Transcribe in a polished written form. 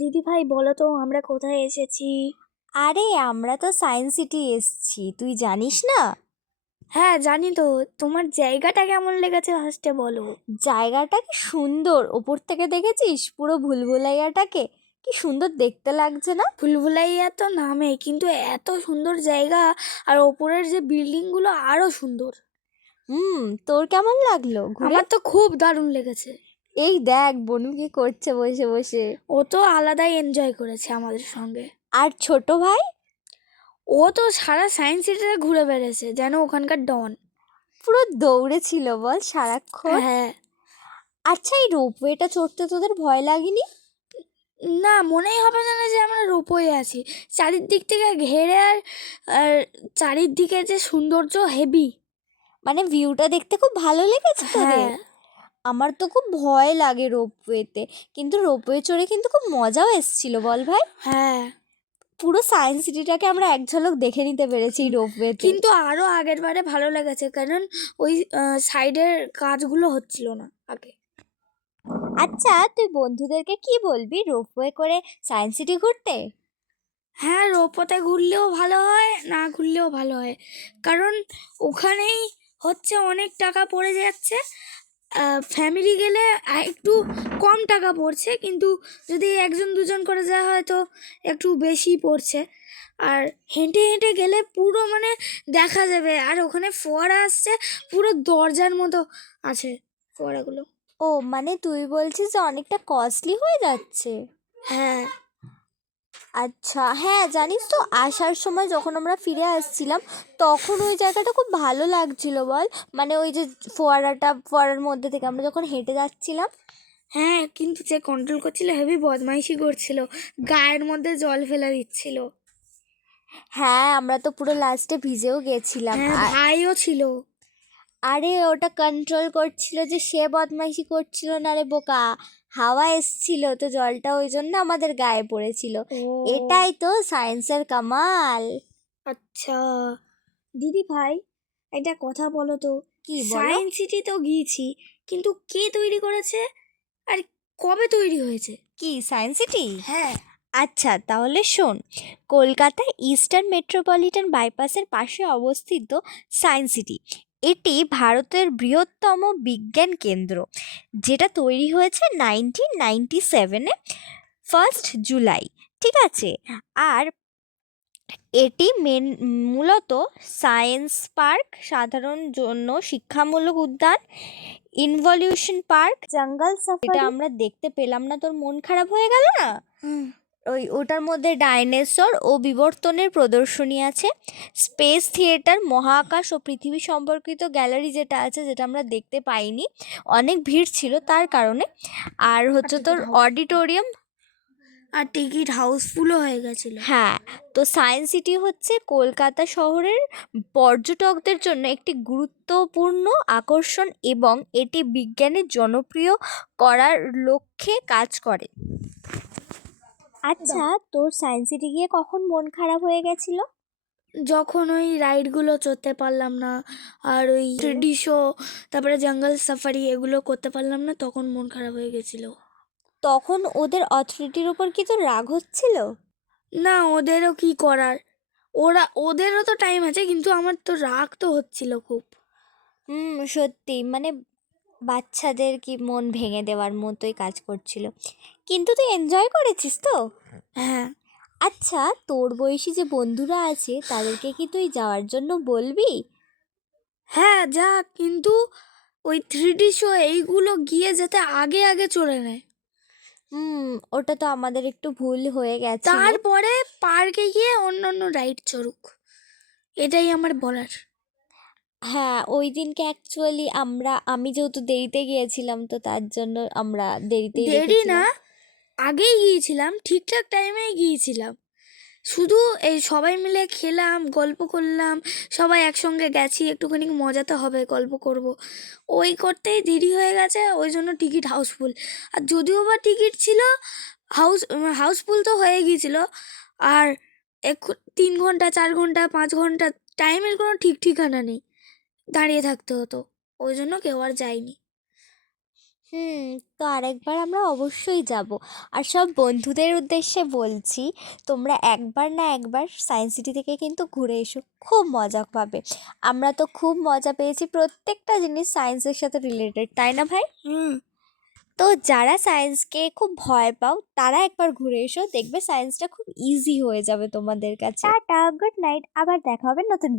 দিদি ভাই বলো তো আমরা কোথায় এসেছি? আরে আমরা তো সায়েন্স সিটি এসছি, তুই জানিস না? হ্যাঁ জানি তো। তোমার জায়গাটা কেমন লেগেছে ফার্স্টে বলো। জায়গাটা কি সুন্দর, ওপর থেকে দেখেছিস পুরো ভুলভুলাইয়াটাকে? কি সুন্দর দেখতে লাগছে না? ভুলভুলাইয়া তো নামে, কিন্তু এত সুন্দর জায়গা, আর ওপরের যে বিল্ডিংগুলো আরো সুন্দর। তোর কেমন লাগলো ঘুরে? আমার তো খুব দারুণ লেগেছে। এই দেখ বনু কি করছে বসে বসে। ও তো আলাদাই এনজয় করেছে আমাদের সঙ্গে। আর ছোট ভাই? ও তো সারা সায়েন্স সিটিতে ঘুরে বেড়েছে যেন ওখানকার ডন। পুরো দৌড়েছিল বল সারাক্ষণ। হ্যাঁ। আচ্ছা, এই রোপওয়েটা চড়তে তোদের ভয় লাগেনি? না, মনেই হবে না যে আমরা রোপওয়ে আছি। চারিদিক থেকে ঘেরে, আর আর চারিদিকে যে সৌন্দর্য হেভি। মানে ভিউটা দেখতে খুব ভালো লেগেছে তোদের? হ্যাঁ। আমার তো খুব ভয় লাগে রোপওয়েতে, কিন্তু রোপওয়ে চড়ে কিন্তু খুব মজাও এসেছিল বল ভাই। হ্যাঁ, পুরো সায়েন্স সিটিটাকে আমরা এক ঝলক দেখে নিতে পেরেছি রোপওয়েতে। কিন্তু আরো আগের বারে ভালো লেগেছে, কারণ ওই সাইডের কাজগুলো হচ্ছিল না আগে। আচ্ছা, তুই বন্ধুদেরকে কি বলবি রোপওয়ে করে সায়েন্স সিটি ঘুরতে? হ্যাঁ, রোপোতে ঘুরলেও ভালো হয়, না ঘুরলেও ভালো হয়, কারণ ওখানেই হচ্ছে অনেক টাকা পড়ে যাচ্ছে। ফ্যামিলি গেলে একটু কম টাকা পড়ছে, কিন্তু যদি একজন দুজন করে যাওয়া হয় তো একটু বেশি পড়ছে। আর হেঁটে হেঁটে গেলে পুরো মানে দেখা যাবে, আর ওখানে ফোয়ারা আসছে, পুরো দরজার মতো আছে ফোয়ারাগুলো। ও মানে তুই বলছিস যে অনেকটা কস্টলি হয়ে যাচ্ছে? হ্যাঁ। আচ্ছা, হ্যাঁ জানিস তো, আসার সময় যখন আমরা ফিরে আসছিলাম তখন ওই জায়গাটা খুব ভালো লাগছিল বল। মানে ওই যে ফোয়ারার মধ্যে থেকে আমরা যখন হেঁটে যাচ্ছিলাম। হ্যাঁ, কিন্তু যে কন্ট্রোল করছিল হেভি বদমাইশি করছিল, গায়ের মধ্যে জল ফেলে দিচ্ছিল। হ্যাঁ, আমরা তো পুরো লাস্টে ভিজেও গেছিলাম। হ্যাঁ, ভাইও ছিল। আরে ওটা কন্ট্রোল করছিল যে সে বদমাইশি করছিল না রে বোকা। হাওয়া এসছিল তো জলটা ওই জন্য আমাদের গায়ে পড়েছিল। ও এটাই তো সায়েন্সের কামাল। আচ্ছা। দিদি ভাই, একটা কথা বলো তো। কি বলো? সায়েন্স সিটি তো গিয়েছি, কিন্তু কে তৈরি করেছে আর কবে তৈরি হয়েছে? কি সায়েন্স সিটি? হ্যাঁ। আচ্ছা তাহলে শোন, কলকাতায় ইস্টার্ন মেট্রোপলিটন বাইপাসের পাশে অবস্থিত সায়েন্স সিটি, এটি ভারতের বৃহত্তম বিজ্ঞান কেন্দ্র, যেটা তৈরি হয়েছে 1997-এ, 1 জুলাই। ঠিক আছে। আর এটি মূলত সায়েন্স পার্ক, সাধারণ জন্য শিক্ষামূলক উদ্যান, ইনভলিউশন পার্ক, জঙ্গল সাফারি, এটা আমরা দেখতে পেলাম না, তোর মন খারাপ হয়ে গেল না? হুম। ওটার মধ্যে ডাইনোসর ও বিবর্তনের প্রদর্শনী আছে, স্পেস থিয়েটার, মহাকাশ ও পৃথিবী সম্পর্কিত গ্যালারি যেটা আছে, যেটা আমরা দেখতে পাইনি, অনেক ভিড় ছিল তার কারণে। আর হচ্ছে তোর অডিটোরিয়াম। আর টিকিট হাউসফুলও হয়ে গেছিল। হ্যাঁ, তো সায়েন্স সিটি হচ্ছে কলকাতা শহরের পর্যটকদের জন্য একটি গুরুত্বপূর্ণ আকর্ষণ, এবং এটি বিজ্ঞানের জনপ্রিয় করার লক্ষ্যে কাজ করে। আচ্ছা, তোর সায়েন্স সিটি গিয়ে কখন মন খারাপ হয়ে গেছিল? যখন ওই রাইডগুলো চড়তে পারলাম না, আর ওই 3D শো, তারপরে জঙ্গল সাফারি এগুলো করতে পারলাম না, তখন মন খারাপ হয়ে গেছিল। তখন ওদের অথরিটির উপর কি তোর রাগ হচ্ছিল? না, ওদেরও কি করার, ওদেরও তো টাইম আছে, কিন্তু আমার তো রাগ তো হচ্ছিল খুব। সত্যি মানে বাচ্চাদের কি মন ভেঙে দেওয়ার মতোই কাজ করছিল, কিন্তু তুই এনজয় করেছিস তো? হ্যাঁ। আচ্ছা, তোর বয়সী যে বন্ধুরা আছে তাদেরকে কি তুই যাওয়ার জন্য বলবি? হ্যাঁ যা, কিন্তু ওই 3D শো এইগুলো গিয়ে যাতে আগে আগে চলে নেয়, ওটা তো আমাদের একটু ভুল হয়ে গেছিল। তারপরে পার্কে গিয়ে অন্য অন্য রাইড চড়ুক, এটাই আমার বলার। হ্যাঁ, ওই দিনকে অ্যাকচুয়ালি আমি যেহেতু দেরিতে গিয়েছিলাম, তো তার জন্য আমরা দেরিতেই দেরি না, রেখেছিলাম। আগেই গিয়েছিলাম, ঠিকঠাক টাইমেই গিয়েছিলাম। শুধু এই সবাই মিলে খেলাম, গল্প করলাম, সবাই একসঙ্গে গেছি, একটুখানি মজা তো হবে, গল্প করব, ওই করতেই দেরি হয়ে গেছে, ওই জন্য টিকিট হাউসফুল। আর যদিও বা টিকিট ছিল হাউসফুল তো হয়ে গিয়েছিল, আর 3 ঘন্টা 4 ঘন্টা 5 ঘন্টা টাইমের কোনো ঠিক ঠিকানা নেই, দাঁড়িয়ে থাকতে হতো, ওই জন্য কেউ আর যায়নি। তো আরেকবার আমরা অবশ্যই যাব। আর সব বন্ধুদের উদ্দেশ্যে বলছি, তোমরা একবার না একবার সায়েন্স সিটি থেকে কিন্তু ঘুরে এসো, খুব মজা পাবে। আমরা তো খুব মজা পেয়েছি, প্রত্যেকটা জিনিস সায়েন্সের সাথে রিলেটেড, তাই না ভাই? হুম। তো যারা সায়েন্সকে খুব ভয় পাও তারা একবার ঘুরে এসো, দেখবে সায়েন্সটা খুব ইজি হয়ে যাবে তোমাদের কাছে। টাটা, গুড নাইট, আবার দেখা হবে নতুন